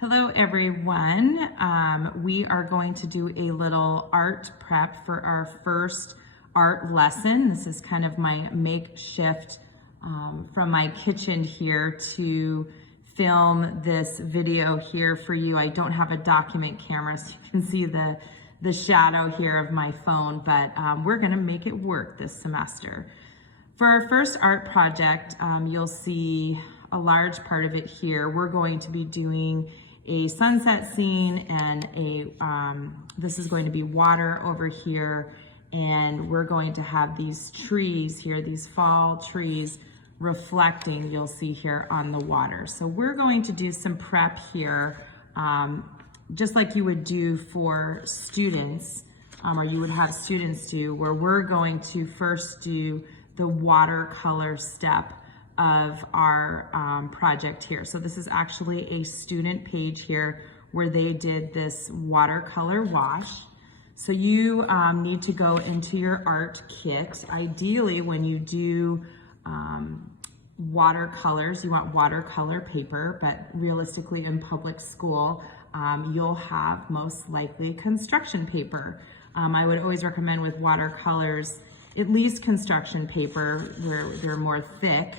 Hello everyone. We are going to do a little art prep for our first art lesson. This is kind of my makeshift from my kitchen here to film this video here for you. I don't have a document camera, so you can see the shadow here of my phone, but we're gonna make it work this semester. For our first art project, you'll see a large part of it here. We're going to be doing a sunset scene and this is going to be water over here, and we're going to have these trees here, these fall trees reflecting, you'll see here on the water. So we're going to do some prep here, just like you would do for students, or you would have students do, where we're going to first do the watercolor step of our project here. So this is actually a student page here where they did this watercolor wash. So you need to go into your art kit. Ideally, when you do watercolors, you want watercolor paper, but realistically in public school, you'll have most likely construction paper. I would always recommend with watercolors, at least construction paper where they're more thick,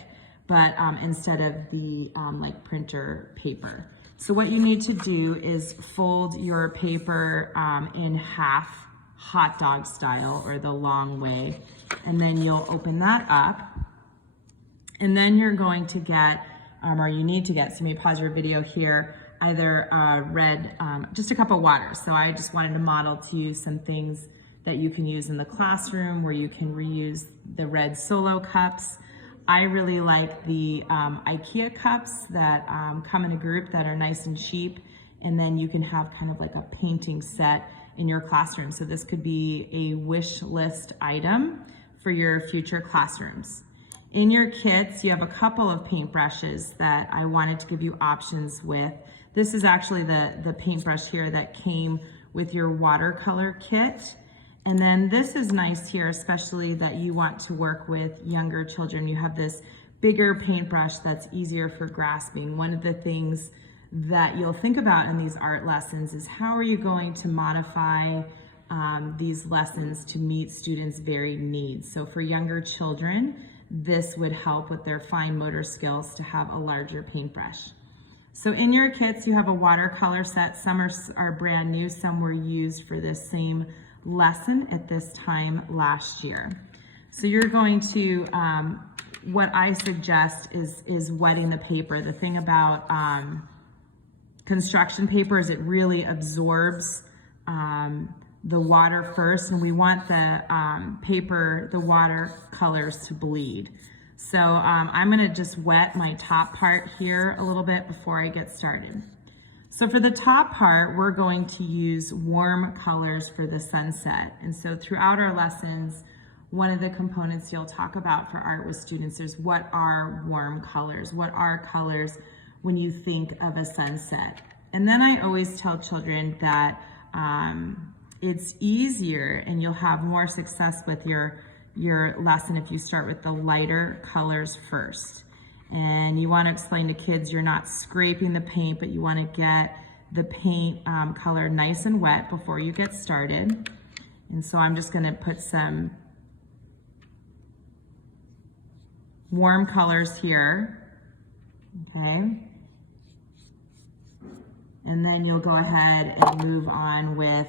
but instead of the like printer paper. So what you need to do is fold your paper in half, hot dog style, or the long way, and then you'll open that up. And then you're going to get, or you need to get, so you may pause your video here, either just a cup of water. So I just wanted to model to you some things that you can use in the classroom where you can reuse the red Solo cups. I really like the IKEA cups that come in a group that are nice and cheap, and then you can have kind of like a painting set in your classroom. So this could be a wish list item for your future classrooms. In your kits, you have a couple of paintbrushes that I wanted to give you options with. This is actually the paintbrush here that came with your watercolor kit. And then this is nice here, especially that you want to work with younger children. You have this bigger paintbrush that's easier for grasping. One of the things that you'll think about in these art lessons is how are you going to modify these lessons to meet students' varied needs. So for younger children, this would help with their fine motor skills to have a larger paintbrush. So in your kits, you have a watercolor set. Some are brand new, some were used for this same lesson at this time last year. So you're going to, what I suggest is wetting the paper. The thing about construction paper is it really absorbs the water first, and we want the paper, the watercolors to bleed. So I'm gonna just wet my top part here a little bit before I get started. So for the top part, we're going to use warm colors for the sunset. And so throughout our lessons, one of the components you'll talk about for art with students is what are warm colors? What are colors when you think of a sunset? And then I always tell children that it's easier and you'll have more success with your lesson if you start with the lighter colors first. And you want to explain to kids you're not scraping the paint, but you want to get the paint color nice and wet before you get started. And so I'm just going to put some warm colors here, okay? And then you'll go ahead and move on with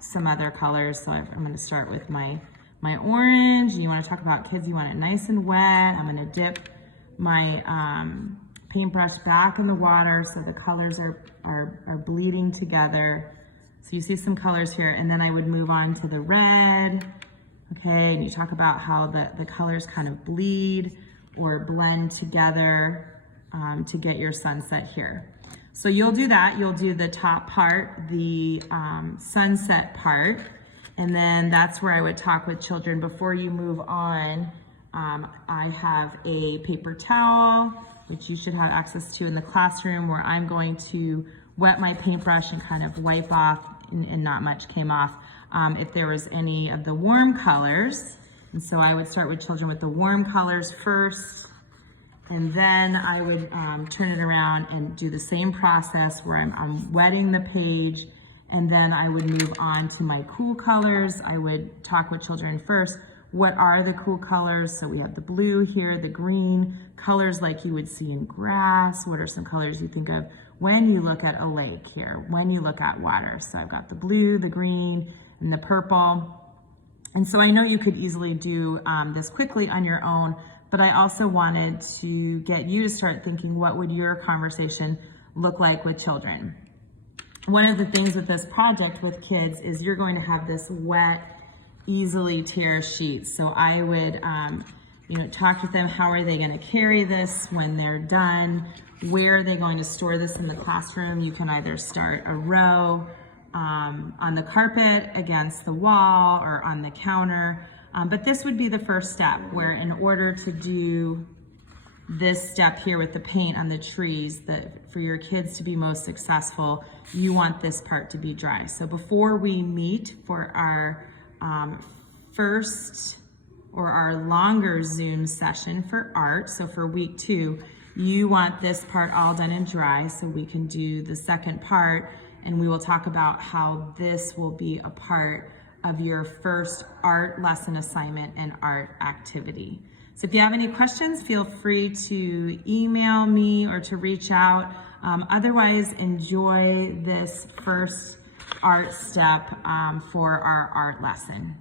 some other colors. So I'm going to start with my orange. You want to talk about kids, you want it nice and wet. I'm going to dip my paintbrush back in the water so the colors are bleeding together. So you see some colors here, and then I would move on to the red, okay? And you talk about how the colors kind of bleed or blend together to get your sunset here. So you'll do that, you'll do the top part, the sunset part, and then that's where I would talk with children before you move on. I have a paper towel, which you should have access to in the classroom, where I'm going to wet my paintbrush and kind of wipe off, and not much came off, if there was any of the warm colors. And so I would start with children with the warm colors first, And then I would turn it around and do the same process where I'm wetting the page, and then I would move on to my cool colors. I would talk with children first. What are the cool colors? So we have the blue here, the green, colors like you would see in grass. What are some colors you think of when you look at a lake here, when you look at water? So I've got the blue, the green, and the purple. And so I know you could easily do this quickly on your own, but I also wanted to get you to start thinking, what would your conversation look like with children? One of the things with this project with kids is you're going to have this wet, easily tear sheet. So I would talk with them, how are they going to carry this when they're done? Where are they going to store this in the classroom? You can either start a row on the carpet, against the wall, or on the counter. But this would be the first step, where in order to do this step here with the paint on the trees, that for your kids to be most successful, you want this part to be dry. So before we meet for our first or our longer Zoom session for art, so for week 2, you want this part all done and dry so we can do the second part, and we will talk about how this will be a part of your first art lesson assignment and art activity. So if you have any questions, feel free to email me or to reach out. Otherwise, enjoy this first art step for our art lesson.